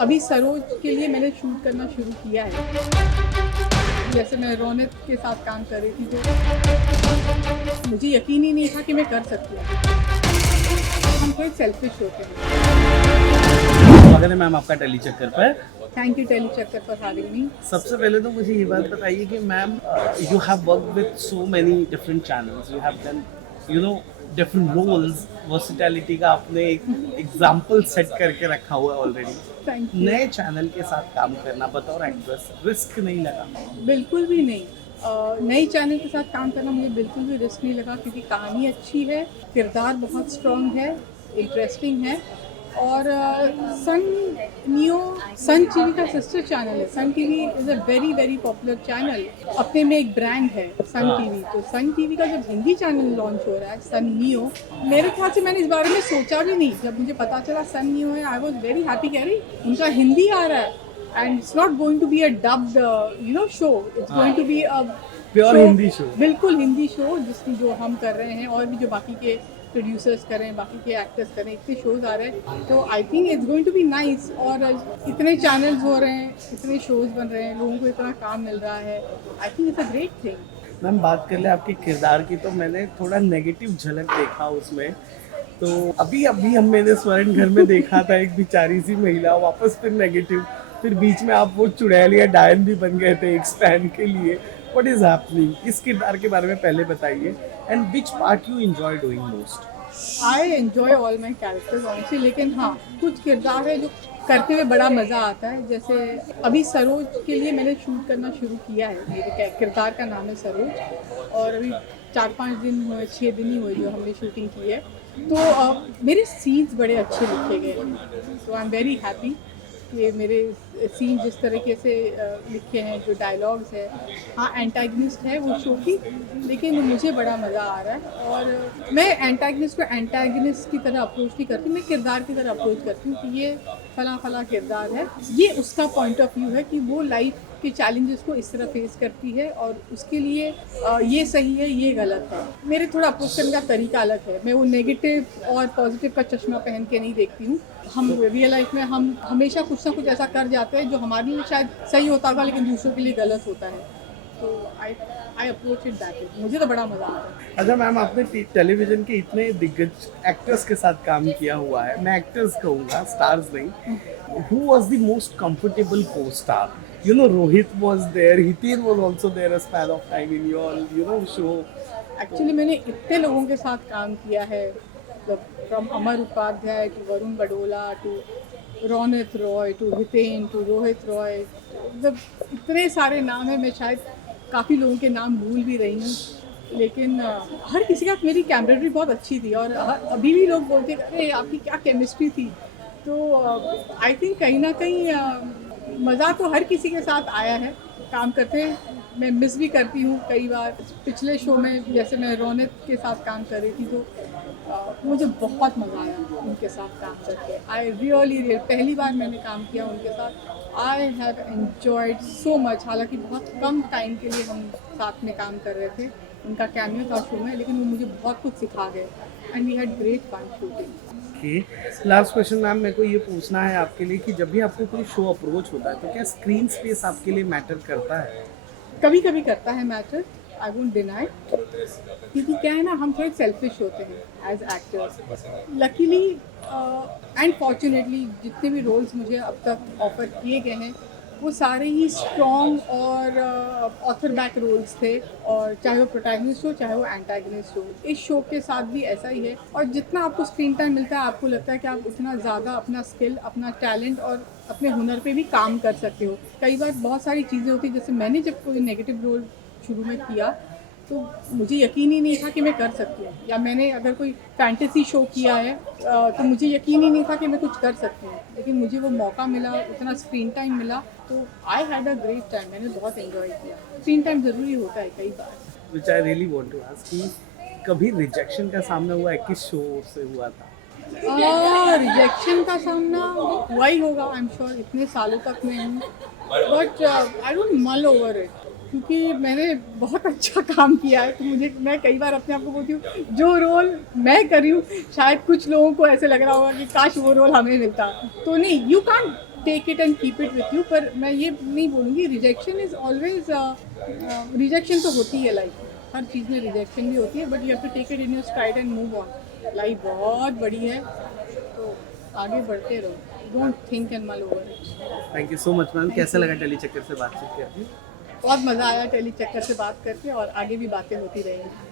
अभी सरोज के लिए मैंने शूट करना शुरू किया है। जैसे मैं रौनक के साथ काम कर रही थी तो मुझे यकीन ही नहीं था कि मैं कर सकती हूँ। हम थोड़े सेल्फिश होते हैं। स्वागत है मैम आपका टेली चक्कर पर। Thank you Tele Chakkar for having me. सबसे पहले तो मुझे ये बात बताइए कि ma'am you have work with so many different channels, you have done different roles, versatility का आपने एक एग्जाम्पल सेट करके रखा हुआ है ऑलरेडी। Thank you. नए चैनल के साथ काम करना बतौर एक्ट्रेस रिस्क नहीं लगा? बिल्कुल भी नहीं। नई चैनल के साथ काम करना मुझे बिल्कुल भी रिस्क नहीं लगा, क्योंकि कहानी अच्छी है, किरदार बहुत स्ट्रॉन्ग है, इंटरेस्टिंग है। और सन टीवी का सिस्टर चैनल है। Sun TV is a very very popular channel, अपने में एक ब्रांड है सन टीवी। तो सन टीवी का जब हिंदी चैनल लॉन्च हो रहा है सन नियो, मेरे ख्याल से मैंने इस बारे में सोचा भी नहीं। जब मुझे पता चला सन नियो है, आई वॉज वेरी हैप्पी। कह रही उनका हिंदी आ रहा है, and it's not going to be a dubbed show. It's going to be a pure Hindi show. बिल्कुल हिंदी शो, जिसकी जो हम कर रहे हैं और भी जो बाकी के प्रोड्यूसर्स कर रहे हैं, बाकी के एक्टर्स कर रहे हैं, इतने शोज आ रहे हैं। तो I think it's going to be nice. और इतने चैनल्स हो रहे हैं, इतने शोज बन रहे हैं, लोगों को इतना काम मिल रहा है। आई think it's a great thing. Ma'am बात कर ले आपके किरदार की, तो मैंने थोड़ा नेगेटिव झलक देखा उसमें। तो अभी अभी मैंने स्वर्ण घर में देखा था एक बेचारी सी महिला, वापस फिर नेगेटिव, फिर बीच में आप वो चुड़ैल या डायन भी बन गए थे एक स्पैन के लिए। What is happening? इस किरदार के बारे में पहले बताइए, and which part you enjoy doing most? I enjoy all my characters honestly, लेकिन हाँ, कुछ किरदार है जो करते हुए बड़ा मज़ा आता है। जैसे अभी सरोज के लिए मैंने शूट करना शुरू किया है। मेरे किरदार का नाम है सरोज, और अभी 4-5 दिन हुए, 6 दिन ही हुए जो हमने शूटिंग की है। तो मेरे सीन्स बड़े अच्छे लिखे गए हैं, तो आई एम वेरी हैप्पी कि मेरे सीन जिस तरीके से लिखे हैं, जो डायलॉग्स है। हाँ, एंटागनिस्ट है वो शो की, लेकिन मुझे बड़ा मज़ा आ रहा है। और मैं एंटागनिस्ट को एंटागनिस्ट की तरह अप्रोच नहीं करती, मैं किरदार की तरह अप्रोच करती हूँ कि ये फला फला किरदार है, ये उसका पॉइंट ऑफ व्यू है कि वो लाइफ के चैलेंजेस को इस तरह फेस करती है, और उसके लिए ये सही है, ये गलत है। मेरे थोड़ा अप्रोच करने का तरीका अलग है। मैं वो नेगेटिव और पॉजिटिव का चश्मा पहन के नहीं देखती हूँ। हम रियल लाइफ में हम हमेशा कुछ ना कुछ ऐसा कर जाते हैं जो हमारे लिए शायद सही होता होगा, लेकिन दूसरों के लिए गलत होता है। तो I approach it that way. मुझे तो बड़ा मज़ा आता है। अच्छा मैम, आपने टेलीविजन के इतने दिग्गज एक्टर्स के साथ काम किया हुआ है, मैं एक्टर्स कहूँगा, स्टार्स नहीं। Who was the most comfortable co-star? Rohit was there, Hiten was also there a span of time in your show. Actually मैंने इतने लोगों के साथ काम किया है, from Amar Upadhyay to Varun Badola to Raunak Roy to Hiten to Rohit Roy. मतलब इतने सारे नाम हैं, मैं शायद काफ़ी लोगों के नाम भूल भी रही हूँ, लेकिन हर किसी का मेरी कैमरेटरी बहुत अच्छी थी। और अभी भी लोग बोलते हैं, अरे आपकी क्या केमिस्ट्री थी। तो आई थिंक कहीं ना कहीं मज़ा तो हर किसी के साथ आया है काम करते। मैं मिस भी करती हूँ कई बार। पिछले शो में जैसे मैं रौनक के साथ काम कर रही थी, तो मुझे बहुत मज़ा आया उनके साथ काम करके। आई रियली पहली बार मैंने काम किया उनके साथ। I have enjoyed so much. हालांकि बहुत कम टाइम के लिए हम साथ में काम कर रहे थे, उनका कैमियो था शो में, लेकिन वो मुझे बहुत कुछ सिखा गए, and we had great fun shooting. Last question ma'am, मेरे को ये पूछना है आपके लिए कि जब भी आपको कोई शो अप्रोच होता है, तो क्या स्क्रीन स्पेस आपके लिए मैटर करता है? कभी कभी करता है मैटर, आई वोंट डिनाई, क्योंकि क्या है ना, हम थोड़े सेल्फिश होते हैं as actors. Luckily and fortunately जितने भी रोल्स मुझे अब तक ऑफर किए गए हैं, वो सारे ही स्ट्रॉन्ग और ऑथर बैक रोल्स थे, और चाहे वो प्रोटैगनिस्ट हो चाहे वो एंटागनिस्ट हो। इस शो के साथ भी ऐसा ही है, और जितना आपको स्क्रीन टाइम मिलता है, आपको लगता है कि आप उतना ज़्यादा अपना स्किल, अपना टैलेंट और अपने हुनर पे भी काम कर सकते हो। कई बार बहुत सारी चीज़ें होती हैं, जैसे मैंने जब कोई नेगेटिव रोल शुरू में किया, तो मुझे यकीन ही नहीं था कि मैं कर सकती हूँ। या मैंने अगर कोई फैंटेसी शो किया है, तो मुझे यकीन ही नहीं था कि मैं कुछ कर सकती हूँ, लेकिन मुझे वो मौका मिला, उतना स्क्रीन टाइम मिला, तो I had a great time. मैंने बहुत एंजॉय किया। स्क्रीन टाइम ज़रूरी होता है कई बार। Which I really want to ask कि कभी रिजेक्शन का सामना हुआ है? किस शो से हुआ था? रिजेक्शन का सामना हुआ ही होगा, आई एम श्योर, इतने सालों तक मैं हूँ। बट आई डोंट मल ओवर इट, क्योंकि मैंने बहुत अच्छा काम किया है। तो मैं कई बार अपने आप को बोलती हूँ, जो रोल मैं कर रही हूँ, शायद कुछ लोगों को ऐसे लग रहा होगा कि काश वो रोल हमें मिलता। तो नहीं, you can't take it and keep it with you. पर मैं ये नहीं बोलूँगी रिजेक्शन इज़ ऑलवेज, रिजेक्शन तो होती है लाइफ में, हर चीज़ में रिजेक्शन भी होती है, but you have to take it in your stride and move on. Life बहुत बड़ी है, तो आगे बढ़ते रहो, don't think and mull over it. Thank you so much ma'am, कैसा लगा टेली चक्कर से बातचीत करके? बहुत मज़ा आया टेली चक्कर से बात करके, और आगे भी बातें होती रहेंगी।